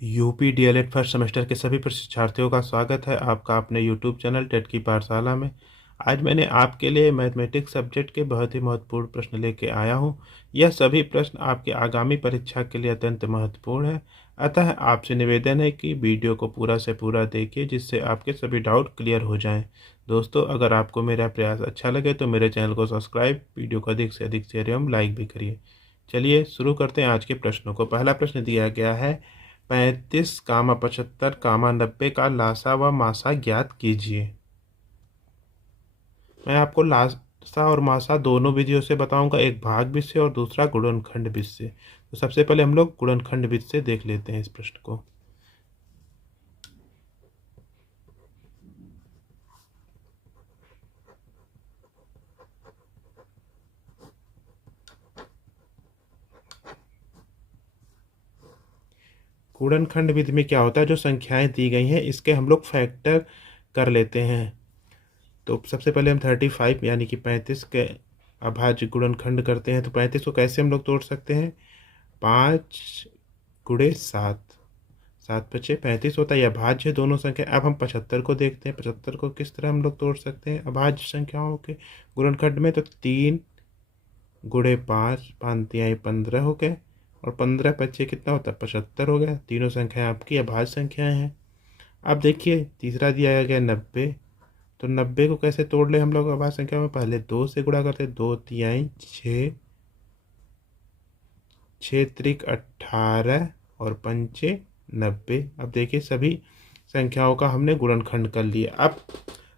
UP DElEd first semester के सभी परीक्षार्थियों का स्वागत है आपका अपने यूट्यूब चैनल टेट की पाठशाला में। आज मैंने आपके लिए मैथमेटिक्स सब्जेक्ट के बहुत ही महत्वपूर्ण प्रश्न लेके आया हूँ। यह सभी प्रश्न आपके आगामी परीक्षा के लिए अत्यंत महत्वपूर्ण है। अतः आपसे निवेदन है कि वीडियो को पूरा से पूरा देखिए, जिससे आपके सभी डाउट क्लियर हो जाएं। दोस्तों, अगर आपको मेरा प्रयास अच्छा लगे तो मेरे चैनल को सब्सक्राइब, वीडियो को अधिक से अधिक शेयर एवं लाइक भी करिए। चलिए शुरू करते हैं आज के प्रश्नों को। पहला प्रश्न दिया गया है, 35, 75, 90 का लासा व मासा ज्ञात कीजिए। मैं आपको लासा और मासा दोनों विधियों से बताऊंगा, एक भाग विधि से और दूसरा गुणनखंड विधि से। तो सबसे पहले हम लोग गुणनखंड विधि से देख लेते हैं इस प्रश्न को। गुणनखंड विधि में क्या होता है, जो संख्याएं दी गई हैं इसके हम लोग फैक्टर कर लेते हैं। तो सबसे पहले हम 35 यानी कि 35 के अभाज्य गुणनखंड करते हैं। तो 35 को कैसे हम लोग तोड़ सकते हैं, 5 × 7, 7×5 = 35 होता है। यह अभाज्य है दोनों संख्या। अब हम 75 को देखते हैं, 75 को किस तरह हम लोग तोड़ सकते हैं अभाज्य संख्याओं के गुणनखंड में। तो 3 × 5, 5×3 = 15 हो गए, और 15×5 कितना होता है, 75 हो गया। तीनों संख्याएं आपकी अभाज्य संख्याएं हैं। अब देखिए तीसरा दिया गया 90। तो 90 को कैसे तोड़ ले हम लोग अभाज्य संख्या में, पहले 2 से गुणा करते, 2×3 = 6, 6×3 = 18 और 5×5 = 90। अब देखिए सभी संख्याओं का हमने गुणनखंड कर लिया। अब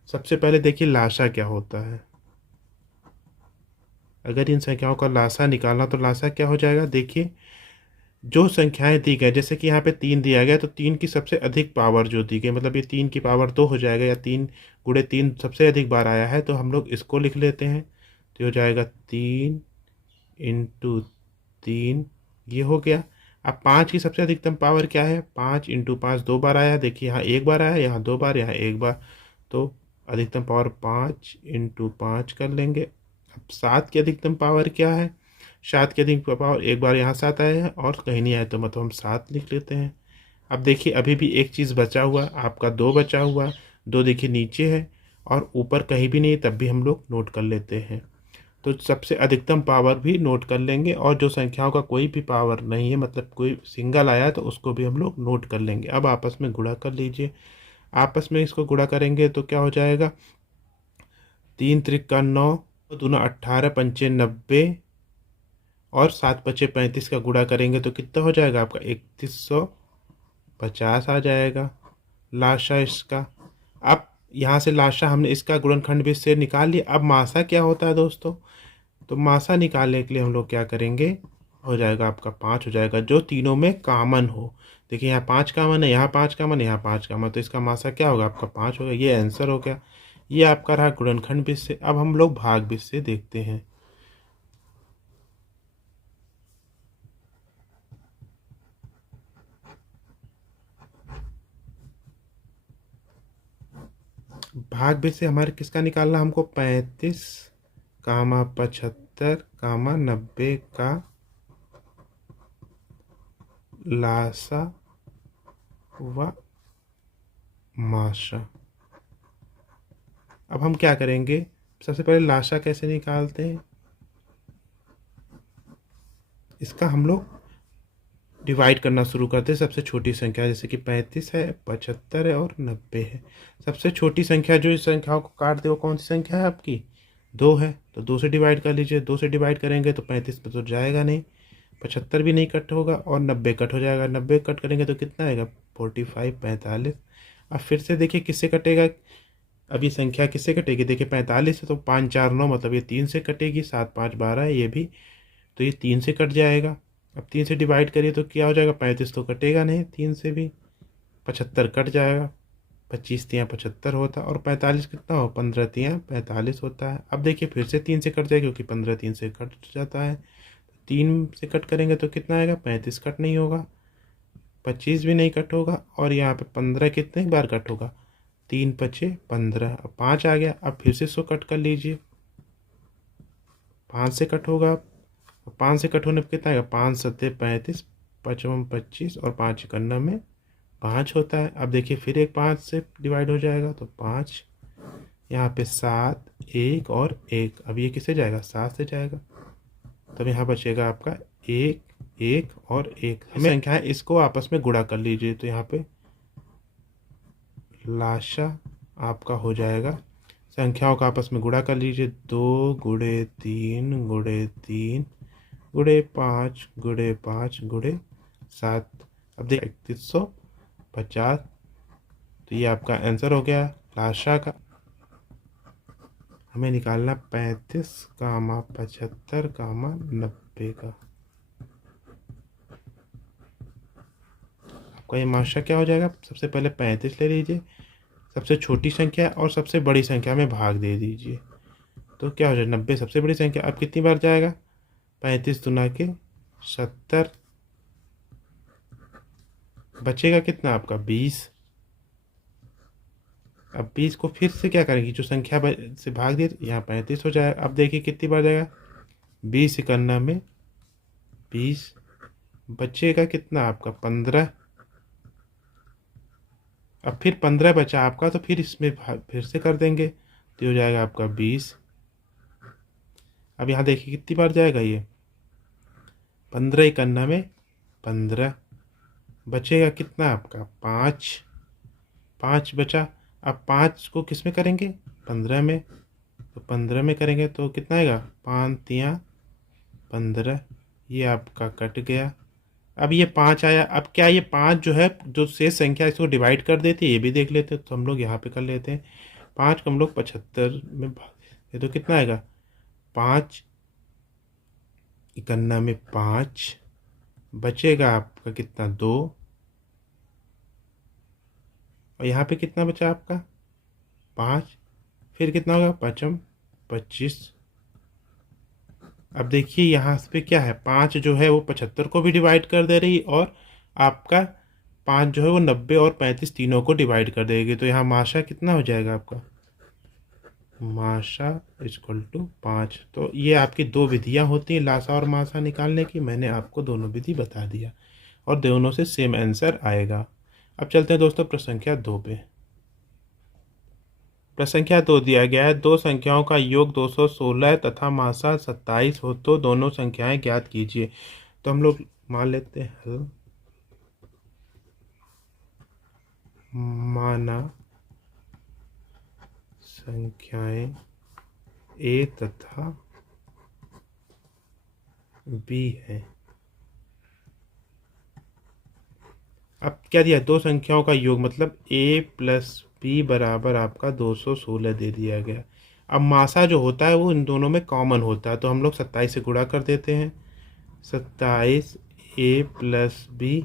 सबसे पहले देखिए लासा क्या होता है। अगर इन संख्याओं का लासा निकालना, तो लासा क्या हो जाएगा, देखिए जो संख्याएं दी गई, जैसे कि यहाँ पे 3 दिया गया, तो 3 की सबसे अधिक पावर जो दी गई, मतलब ये 3 की पावर 2 हो जाएगा, या 3×3 सबसे अधिक बार आया है, तो हम लोग इसको लिख लेते हैं। तो हो जाएगा 3×3, ये हो गया। अब 5 की सबसे अधिकतम पावर क्या है, 5×5 2 बार आया, देखिए यहाँ 1 बार आया, यहाँ 2 बार, यहाँ 1 बार, तो अधिकतम पावर 5×5 कर लेंगे। अब 7 की अधिकतम पावर क्या है, 7 की अधिकतम पावर 1 बार, यहाँ 7 आया है और कहीं नहीं आया, तो मतलब हम 7 लिख लेते हैं। अब देखिए अभी भी एक चीज़ बचा हुआ, आपका 2 बचा हुआ। 2 देखिए नीचे है और ऊपर कहीं भी नहीं, तब भी हम लोग नोट कर लेते हैं। तो सबसे अधिकतम पावर भी नोट कर लेंगे, और जो संख्याओं का कोई भी पावर नहीं है, मतलब कोई सिंगल आया, तो उसको भी हम लोग नोट कर लेंगे। अब आपस में गुणा कर लीजिए। आपस में इसको गुणा करेंगे तो क्या हो जाएगा, 3×3 = 9, 2×18 = 90, और 7×5 = 35 का गुणा करेंगे तो कितना हो जाएगा आपका, 3150 आ जाएगा लाशा इसका। अब यहाँ से लाशा हमने इसका गुणनखंड भी से निकाल लिया। अब मासा क्या होता है दोस्तों, तो मासा निकालने के लिए हम लोग क्या करेंगे, हो जाएगा आपका 5 हो जाएगा, जो तीनों में कॉमन हो। देखिए यहाँ 5 कॉमन है, यहाँ 5 कॉमन है, यहाँ 5 कॉमन, तो इसका मासा क्या होगा आपका 5 होगा। ये आंसर हो गया। ये आपका रहा गुणनखंड विधि से। अब हम लोग भाग विधि से देखते हैं। भाग विधि से हमारे किसका निकालना, हमको 35, 75, 90 का लासा व मासा। अब हम क्या करेंगे, सबसे पहले लाशा कैसे निकालते हैं, इसका हम लोग डिवाइड करना शुरू करते हैं। सबसे छोटी संख्या, जैसे कि 35 है, 75 है और 90 है। सबसे छोटी संख्या जो इस संख्याओं को काट दे वो कौन सी संख्या है आपकी, 2 है। तो 2 से डिवाइड कर लीजिए। 2 से डिवाइड करेंगे तो 35 पे तो जाएगा नहीं, 75 भी नहीं कट होगा, और 90 कट हो जाएगा। 90 कट करेंगे तो कितना आएगा, 45, 45। अब फिर से देखिए किससे कटेगा, अब ये संख्या किससे कटेगी, देखिए 45 है तो 5 4 9, मतलब ये 3 से कटेगी। 7 5 12 है ये भी, तो ये 3 से कट जाएगा। अब 3 से डिवाइड करिए तो क्या हो जाएगा, 35 तो कटेगा नहीं 3 से भी, 75 कट जाएगा, 25×3 = 75 होता है, और 45 कितना हो, 15×3 = 45 होता है। अब देखिए फिर से 3 से कट जाएगा, क्योंकि 15 3 से कट जाता है। 3 से कट करेंगे तो कितना आएगा, 35 कट नहीं होगा, 25 भी नहीं कट होगा, और यहाँ पे 15 कितने बार कट होगा, 3×5 = 15। अब 5 आ गया। अब फिर से इसको कट कर लीजिए, 5 से कट होगा। 5 से कट होने पर कितना आएगा, 5×7 = 35, 5 25 और 5 इकन्ना में 5 होता है। अब देखिए फिर एक 5 से डिवाइड हो जाएगा तो 5, यहाँ पे 7, 1 और 1। अब ये किससे जाएगा? 7 से जाएगा। तब यहाँ बचेगा आपका 1, 1 और 1। हमें संख्या है इसको आपस में गुणा कर लीजिए। तो यहाँ पे लाशा आपका हो जाएगा, संख्याओं का आपस में गुणा कर लीजिए। 2 गुणे 3 गुणे 3 गुणे 5 गुणे 5 गुणे 7। अब देखिए 3150। तो ये आपका आंसर हो गया लाशा का। हमें निकालना 35, 75, 90 का। आपका ये माशा क्या हो जाएगा? सबसे पहले 35 ले लीजिए, सबसे छोटी संख्या और सबसे बड़ी संख्या में भाग दे दीजिए। तो क्या हो जाएगा? 90 सबसे बड़ी संख्या। अब कितनी बार जाएगा? 35 दुना के 70। बचेगा कितना आपका? 20। अब 20 को फिर से क्या करेंगे? जो संख्या से भाग दिए यहाँ 35 हो जाएगा। अब देखिए कितनी बार जाएगा? 20 इकन्ना में 20। बचेगा कितना आपका? 15। अब फिर 15 बचा आपका, तो फिर इसमें फिर से कर देंगे तो हो जाएगा आपका 20। अब यहाँ देखिए कितनी बार जाएगा ये? 15 इकन्ना में 15। बचेगा कितना आपका? 5। 5 बचा। अब 5 को किस में करेंगे? 15 में। तो 15 में करेंगे तो कितना आएगा? 5 तिया 15। ये आपका कट गया। अब ये 5 आया। अब क्या ये 5 जो है, जो शेष संख्या, इसको डिवाइड कर देते, ये भी देख लेते। तो हम लोग यहाँ पे कर लेते हैं। 5 को हम लोग 75 में भाग देते तो कितना आएगा? 5 इकन्ना में 5। बचेगा आपका कितना? 2। और यहाँ पे कितना बचा आपका? 5। फिर कितना होगा? 5 25। अब देखिए यहाँ पे क्या है? 5 जो है वो 75 को भी डिवाइड कर दे रही, और आपका 5 जो है वो 90 और 35 तीनों को डिवाइड कर देगी। तो यहाँ माशा कितना हो जाएगा आपका? माशा इक्वल टू 5। तो ये आपकी दो विधियाँ होती हैं लाशा और माशा निकालने की। मैंने आपको दोनों विधि बता दिया और दोनों से सेम आंसर आएगा। अब चलते हैं दोस्तों प्रश्न संख्या 2 पे। प्रश्न संख्या 2 दिया गया है, दो संख्याओं का योग 216 तथा मासा 27 हो तो दोनों संख्याएं ज्ञात कीजिए। तो हम लोग मान लेते हैं हल। माना संख्याएं ए तथा बी है। अब क्या दिया? दो संख्याओं का योग, मतलब a प्लस बी बराबर आपका 216 दे दिया गया। अब मासा जो होता है वो इन दोनों में कॉमन होता है, तो हम लोग 27 से गुणा कर देते हैं। 27 a प्लस बी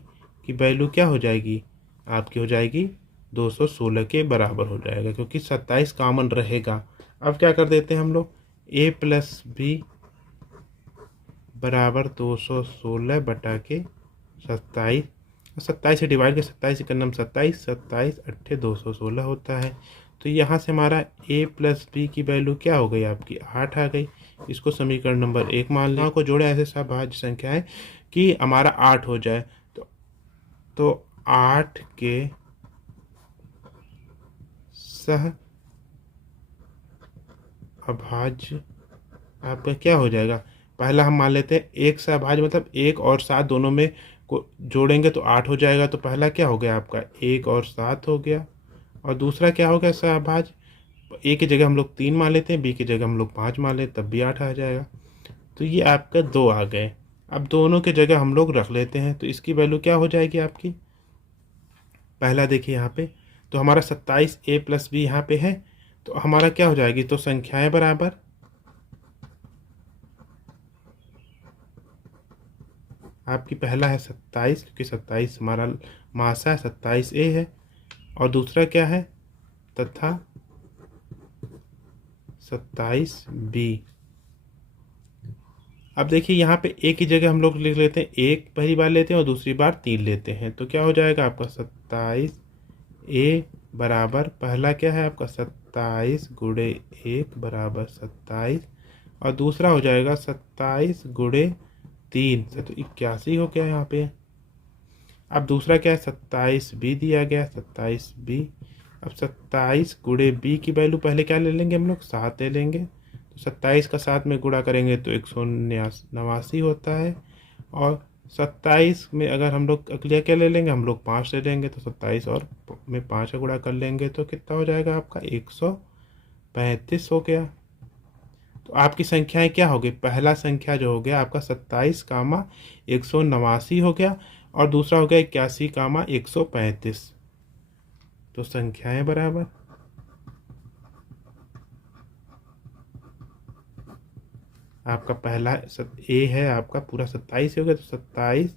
की वैल्यू क्या हो जाएगी? आपकी हो जाएगी 216 के बराबर हो जाएगा, क्योंकि 27 कॉमन रहेगा। अब क्या कर देते हैं हम लोग? a प्लस बी बराबर 216 बटा के 27। 27 से डिवाइड के 27 का नाम 27, 27 अट्ठे 216 होता है। तो यहाँ से हमारा a प्लस बी की वैल्यू क्या हो गई? आपकी 8 आ गई। इसको समीकरण नंबर 1 मान लें। को जोड़े ऐसे सभाज्य संख्या है कि हमारा 8 हो जाए। तो 8 के सह अभाज्य आपका क्या हो जाएगा? पहला हम मान लेते हैं एक सहभाज्य, मतलब 1 और 7 दोनों में को जोड़ेंगे तो 8 हो जाएगा। तो पहला क्या हो गया आपका? 1 और 7 हो गया। और दूसरा क्या हो गया सहभाज्य? ए की जगह हम लोग 3 मान लेते हैं, बी की जगह हम लोग 5 मान लेते, तब भी 8 आ जाएगा। तो ये आपका 2 आ गए। अब दोनों की जगह हम लोग रख लेते हैं, तो इसकी वैल्यू क्या हो जाएगी आपकी? पहला देखिए यहाँ पे, तो हमारा 27 a प्लस बी यहाँ पे है, तो हमारा क्या हो जाएगी? तो संख्याएं बराबर आपकी पहला है 27, क्योंकि 27 हमारा मासा है, 27 a है। और दूसरा क्या है? तथा 27 b। अब देखिए यहाँ पे a की जगह हम लोग लिख लेते हैं, एक पहली बार लेते हैं और दूसरी बार 3 लेते हैं। तो क्या हो जाएगा आपका? 27 a बराबर पहला क्या है आपका? 27 गुणे 1 बराबर 27, और दूसरा हो जाएगा 27 गुणे 3 से, तो 81 हो गया यहाँ पे। अब दूसरा क्या है, 27b दिया गया, 27b। अब 27 गुणे b की वैल्यू पहले क्या ले लेंगे हम लोग, 7 ले लेंगे। तो 27 का 7 में गुणा करेंगे तो 189 होता है। और 27 में अगर हम लोग अगले क्या ले लेंगे, हम लोग 5 ले लेंगे। तो 27 और में 5 का गुणा कर लेंगे तो कितना हो जाएगा आपका, 135 हो गया। तो आपकी संख्याएं क्या हो गई, पहला संख्या जो हो गया आपका 27 कामा 189 हो गया, और दूसरा हो गया 81 कामा 135। तो संख्याएं बराबर, आपका पहला ए है आपका पूरा 27 हो गया, तो 27,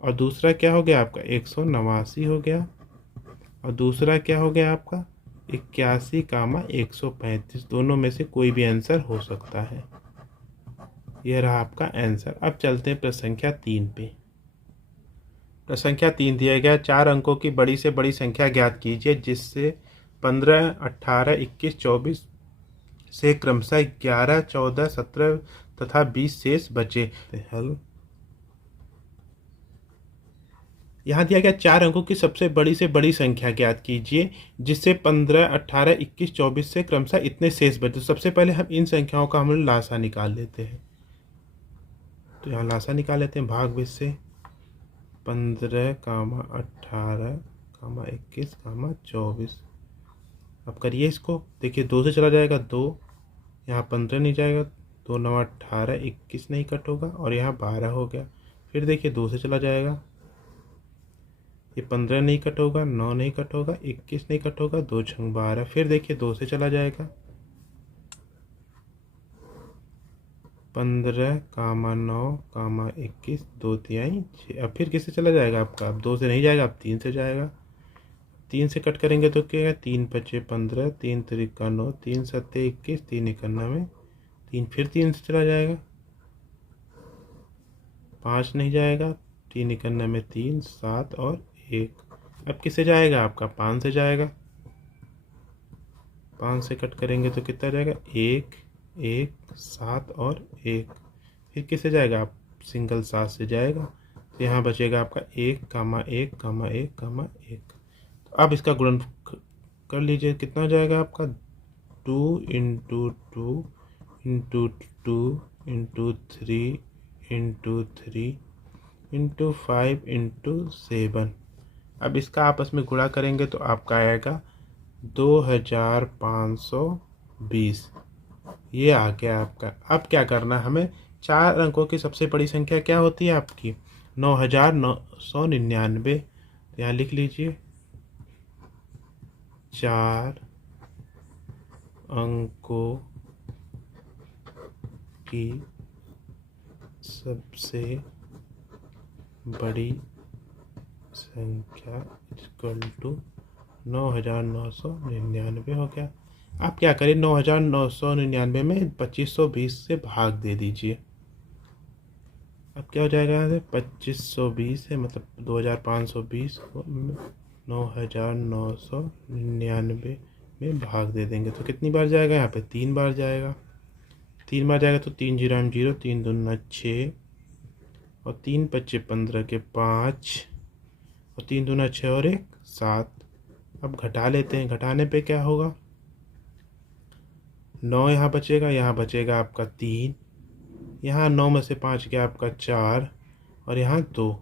और दूसरा क्या हो गया आपका 189 हो गया, और दूसरा क्या हो गया आपका 81 कामा 135। दोनों में से कोई भी आंसर हो सकता है। यह रहा आपका आंसर। अब चलते हैं प्रश्न संख्या 3 पे। प्रश्न संख्या 3 दिया गया, 4 अंकों की बड़ी से बड़ी संख्या ज्ञात कीजिए जिससे 15, 18, 21, 24 से क्रमशः 11, 14, 17 तथा 20 शेष बचे। हल, यहाँ दिया गया 4 अंकों की सबसे बड़ी से बड़ी संख्या ज्ञात कीजिए जिससे 15, 18, 21, 24 से क्रमशः इतने शेष बचे। तो सबसे पहले हम इन संख्याओं का हम लोग लासा निकाल लेते हैं। तो यहाँ लासा निकाल लेते हैं भाग बीस से, 15 कामा 18 कामा 21 कामा 24। अब करिए इसको, देखिए 2 से चला जाएगा 2, यहाँ 15 नहीं जाएगा, 2 9 18, 21 नहीं कट होगा, और यहाँ 12 हो गया। फिर देखिए 2 से चला जाएगा, ये 15 नहीं कट होगा, 9 नहीं कट होगा, 21 नहीं कट होगा, 2 छंग 12। फिर देखिए 2 से चला जाएगा, 15 कामा 9 कामा 21, 2 तिहाई 6। अब फिर किससे चला जाएगा आपका, अब 2 से नहीं जाएगा, अब 3 से जाएगा। 3 से कट करेंगे तो क्या है, 3 पचे 15, 3 तिरिका 9, 3 सत्ते 21, 3 91, 3 फिर 3 से चला जाएगा, 5 नहीं जाएगा, 3 91, 3 7 और 1। अब किससे जाएगा आपका, 5 से जाएगा। 5 से कट करेंगे तो कितना जाएगा, 1 1 7 और 1। फिर किससे जाएगा, आप सिंगल 7 से जाएगा। तो यहाँ बचेगा आपका 1 कामा 1 कामा 1 कामा 1। तो अब इसका गुणन कर लीजिए, कितना हो जाएगा आपका, 2 into 2 into 2 into 3 into 3 into 5 into 7। अब इसका आपस में गुणा करेंगे तो आपका आएगा 2520। ये आ गया आपका। अब क्या करना हमें, 4 अंकों की सबसे बड़ी संख्या क्या होती है आपकी, 9999। तो यहाँ लिख लीजिए, 4 अंकों की सबसे बड़ी संख्या इक्वल टू 9999 हो गया। आप क्या करें, 9999 में 2520 से भाग दे दीजिए। अब क्या हो जाएगा, यहाँ से 2520 है मतलब 2520 को 9999 में भाग दे देंगे तो कितनी बार जाएगा, यहाँ पे 3 बार जाएगा। 3 बार जाएगा तो 3 0 0, 3 दूना 6 और 3 पच्चे 15 के 5 और 3 दूना 6 और 1 7। अब घटा लेते हैं, घटाने पे क्या होगा, 9 यहाँ बचेगा, यहाँ बचेगा आपका 3, यहाँ 9 में से 5 गया आपका 4 और यहाँ 2।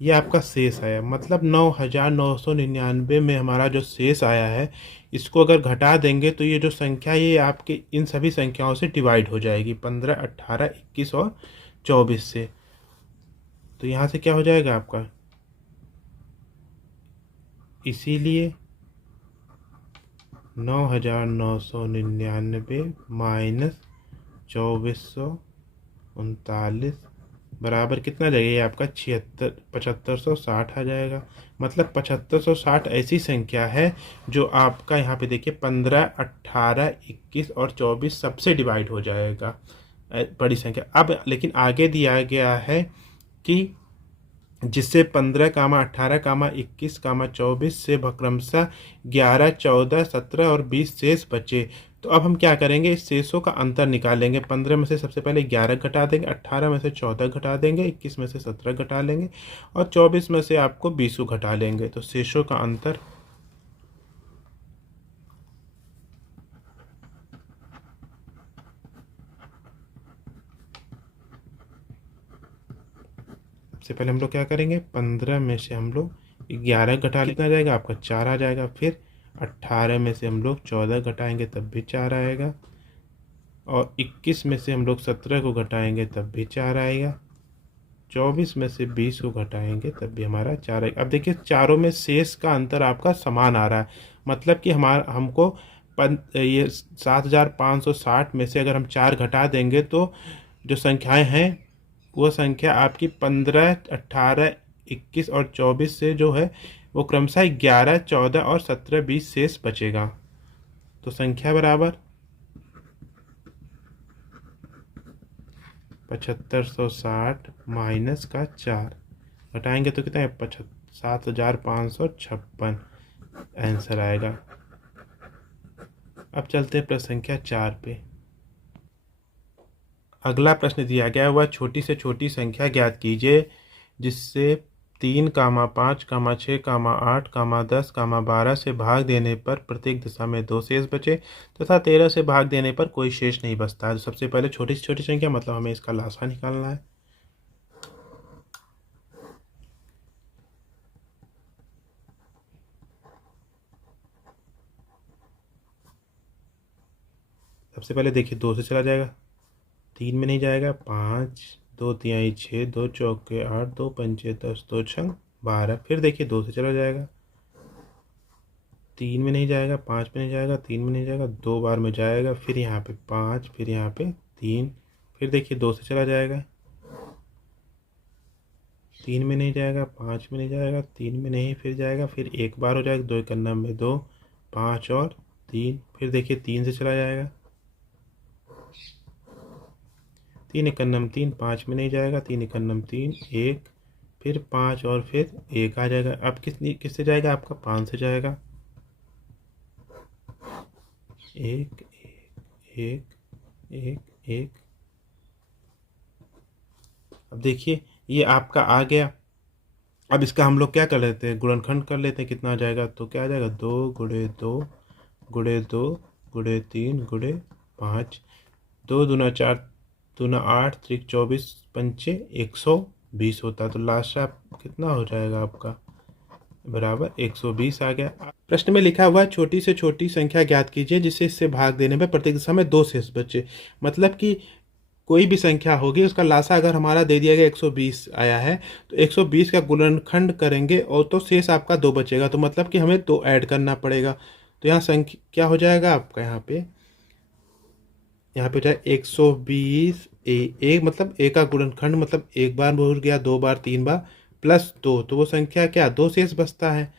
ये आपका शेष आया, मतलब 9999 में हमारा जो शेष आया है, इसको अगर घटा देंगे तो ये जो संख्या ये आपके इन सभी संख्याओं से डिवाइड हो जाएगी, 15, 18, 21 और 24 से। तो यहाँ से क्या हो जाएगा आपका, इसीलिए 9999 माइनस 2439 बराबर कितना जाएगा, ये आपका 7560 आ जाएगा। मतलब 7560 ऐसी संख्या है जो आपका यहाँ पे देखिए 15, 18, 21 और 24 सबसे डिवाइड हो जाएगा, बड़ी संख्या। अब लेकिन आगे दिया गया है कि जिससे 15, 18, 21, 24 से क्रमशः 11, 14, 17 और 20 शेष बचे। तो अब हम क्या करेंगे, इस शेषों का अंतर निकालेंगे। 15 में से सबसे पहले 11 घटा देंगे, 18 में से 14 घटा देंगे, 21 में से 17 घटा लेंगे और 24 में से आपको 20 घटा लेंगे। तो शेषों का अंतर सबसे पहले हम लोग क्या करेंगे, 15 में से हम लोग 11 घटा, कितना जाएगा आपका 4 आ जाएगा। फिर 18 में से हम लोग 14 घटाएंगे तब भी 4 आएगा और 21 में से हम लोग 17 को घटाएंगे तब भी 4 आएगा। 24 में से 20 को घटाएंगे तब भी हमारा 4 आएगा। अब देखिए चारों में शेष का अंतर आपका समान आ रहा है, मतलब कि हमको ये 7560 में से अगर हम 4 घटा देंगे तो जो संख्याएं हैं वो संख्या आपकी 15, 18, 21 और 24 से जो है वो क्रमशः 11, 14 और 17, 20 शेष बचेगा। तो संख्या बराबर 7560 माइनस का 4 घटाएंगे तो कितना है 7556 आंसर आएगा। अब चलते हैं प्रश्न संख्या 4 पे। अगला प्रश्न दिया गया हुआ छोटी से छोटी संख्या ज्ञात कीजिए जिससे 3, 5, 6, 8, 10, 12 से भाग देने पर प्रत्येक दिशा में 2 शेष बचे तथा 13 से भाग देने पर कोई शेष नहीं बचता है। तो सबसे पहले छोटी से छोटी संख्या मतलब हमें इसका लासा निकालना है। सबसे पहले देखिए 2 से चला जाएगा, 3 में नहीं जाएगा, 5, 2 तिहाई 6, 2 चौके 8, 2 पंचे 10, 2 छंग 12। फिर देखिए 2 से चला जाएगा, 3 में नहीं जाएगा, 5 में नहीं जाएगा, 3 में नहीं जाएगा, 2 बार में जाएगा, फिर यहाँ पे 5, फिर यहाँ पे 3। फिर देखिए 2 से चला जाएगा, 3 में नहीं जाएगा, 5 में नहीं जाएगा, 3 में नहीं, फिर जाएगा, फिर एक बार हो जाएगा, 2 एक नंबर 2, 5 और 3। फिर देखिए 3 से चला जाएगा, 3 एक नंबर 3, 5 में नहीं जाएगा, 3 एक नंबर 3, 1, फिर 5 और फिर 1 आ जाएगा। अब किससे जाएगा आपका 5 से जाएगा, 1 1 1 1। अब देखिए ये आपका आ गया। अब इसका हम लोग क्या कर लेते हैं, गुणनखंड कर लेते हैं। कितना आ जाएगा, तो क्या आ जाएगा 2 गुणे 2 गुणे 2 गुणे 3 गुणे 5, 2 दूना 4 दूना 8 त्रिक 24 पंचे 120 होता है। तो लास्ट आप कितना हो जाएगा आपका बराबर 120 आ गया। प्रश्न में लिखा हुआ है छोटी से छोटी संख्या ज्ञात कीजिए जिससे इससे भाग देने में प्रत्येक दिशा में 2 शेष बचे। मतलब कि कोई भी संख्या होगी उसका लासा अगर हमारा दे दिया गया 120 आया है तो 120 का गुणनखंड करेंगे और तो शेष आपका 2 बचेगा। तो मतलब कि हमें 2 ऐड करना पड़ेगा। तो यहाँ संख्या क्या हो जाएगा आपका, यहाँ पे हो जाए 120 एक मतलब ए का गुणनखंड मतलब एक बार हो गया, 2 बार, 3 बार प्लस 2, तो वो संख्या क्या 2 शेष बचता है।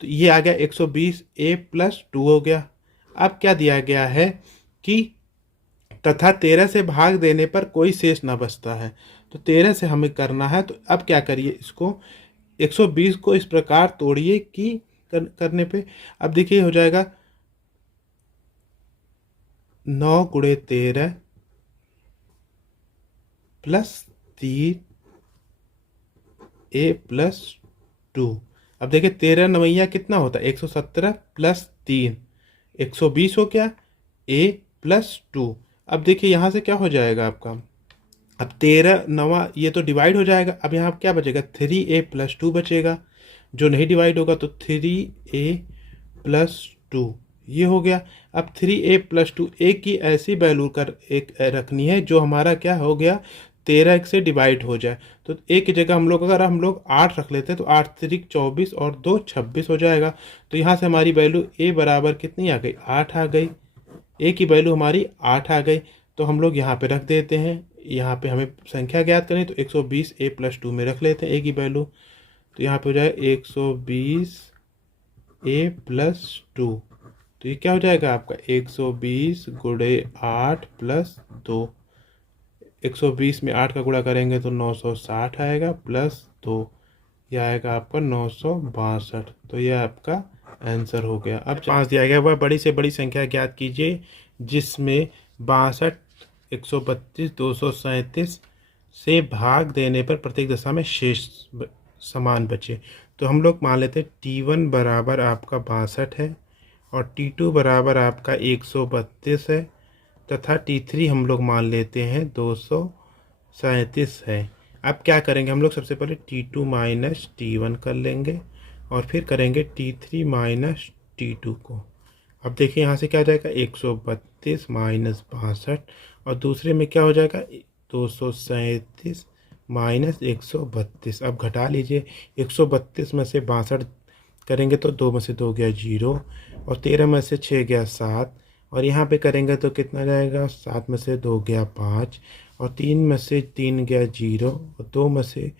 तो ये आ गया 120 a प्लस 2 हो गया। अब क्या दिया गया है कि तथा 13 से भाग देने पर कोई शेष ना बचता है। तो 13 से हमें करना है। तो अब क्या करिए, इसको 120 को इस प्रकार तोड़िए कि करने पे अब देखिए हो जाएगा 9 गुणे 13 प्लस 3 a प्लस 2। अब देखिए 13 नवैया कितना होता है 117 प्लस 3 120 हो गया a प्लस 2। अब देखिए यहाँ से क्या हो जाएगा आपका, अब 13 नवा ये तो डिवाइड हो जाएगा। अब यहाँ क्या बचेगा 3a प्लस 2 बचेगा, जो नहीं डिवाइड होगा तो 3a प्लस 2 ये हो गया। अब 3a प्लस 2 a की ऐसी वैल्यू कर एक रखनी है जो हमारा क्या हो गया 13 से डिवाइड हो जाए। तो a की जगह अगर हम लोग 8 रख लेते हैं तो 8 त्रिक 24 और 2 26 हो जाएगा। तो यहाँ से हमारी वैल्यू a बराबर कितनी आ गई 8 आ गई, a की वैल्यू हमारी 8 आ गई। तो हम लोग यहाँ पे रख देते हैं, यहाँ पे हमें संख्या ज्ञात करनी तो 120 a प्लस 2 में रख लेते हैं a की वैल्यू। तो यहाँ पे हो जाए 120 a प्लस 2। तो ये क्या हो जाएगा आपका 120 गुणे 8 प्लस 2। 120 में 8 का गुणा करेंगे तो 960 आएगा प्लस 2। यह आएगा आपका 962। तो यह आपका आंसर हो गया। अब 5 दिया गया, वह बड़ी से बड़ी संख्या ज्ञात कीजिए जिसमें 62, 132, 237 से भाग देने पर प्रत्येक दशा में शेष समान बचे। तो हम लोग मान लेते हैं T1 बराबर आपका 62 है और T2 बराबर आपका 132 है तथा T3 हम लोग मान लेते हैं 237 है। अब क्या करेंगे हम लोग, सबसे पहले T2 माइनस T1 कर लेंगे और फिर करेंगे T3 माइनस T2 को। अब देखिए यहाँ से क्या हो जाएगा, 132 माइनस 62 और दूसरे में क्या हो जाएगा, 237 माइनस 132। अब घटा लीजिए, 132 में से 62 करेंगे तो 2 में से 2 गया 0 और 13 में से 6 गया 7 और यहाँ पे करेंगे तो कितना जाएगा, 7 में से 2 गया 5 और 3 में से 3 गया 0 और 2 में से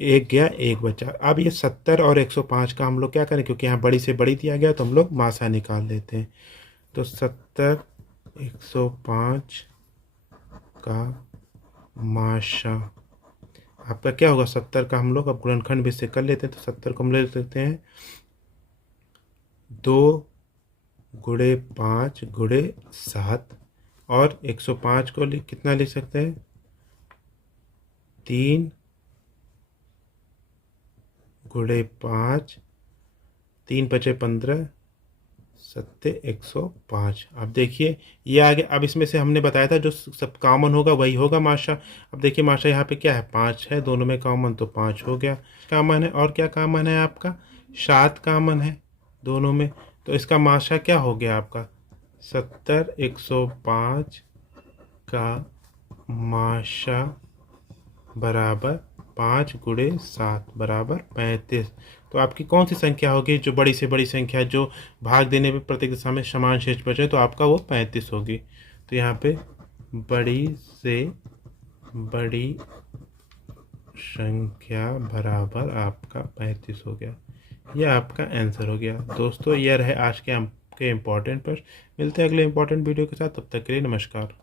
1 गया 1 बचा। अब ये 70 और 105 का हम लोग क्या करें, क्योंकि यहाँ बड़ी से बड़ी दिया गया तो हम लोग मासा निकाल लेते हैं। तो 70 105 का माशा आपका क्या होगा, 70 का हम लोग अब गुणनखंड भी से कर लेते हैं। तो 70 को हम ले सकते हैं 2 गुणे 5 गुणे 7 और 105 को कितना लिख सकते हैं, 3 गुणे 5, 3 पचे 15, 7 105। अब देखिए ये आ गया। अब इसमें से हमने बताया था जो सब कॉमन होगा वही होगा माशा। अब देखिए माशा यहाँ पे क्या है, 5 है, दोनों में कॉमन तो 5 हो गया कॉमन है। और क्या कॉमन है आपका, 7 कॉमन है दोनों में। तो इसका माशा क्या हो गया आपका, 70 105 का माशा बराबर 5 गुणे 7 बराबर 35। तो आपकी कौन सी संख्या होगी जो बड़ी से बड़ी संख्या जो भाग देने पे प्रत्येक दिशा में समान शेष बचे, तो आपका वो 35 होगी। तो यहाँ पे बड़ी से बड़ी संख्या बराबर आपका 35 हो गया। यह आपका आंसर हो गया। दोस्तों यह रहे आज के इम्पोर्टेंट प्रश्न। मिलते हैं अगले इम्पोर्टेंट वीडियो के साथ, तब तक के लिए नमस्कार।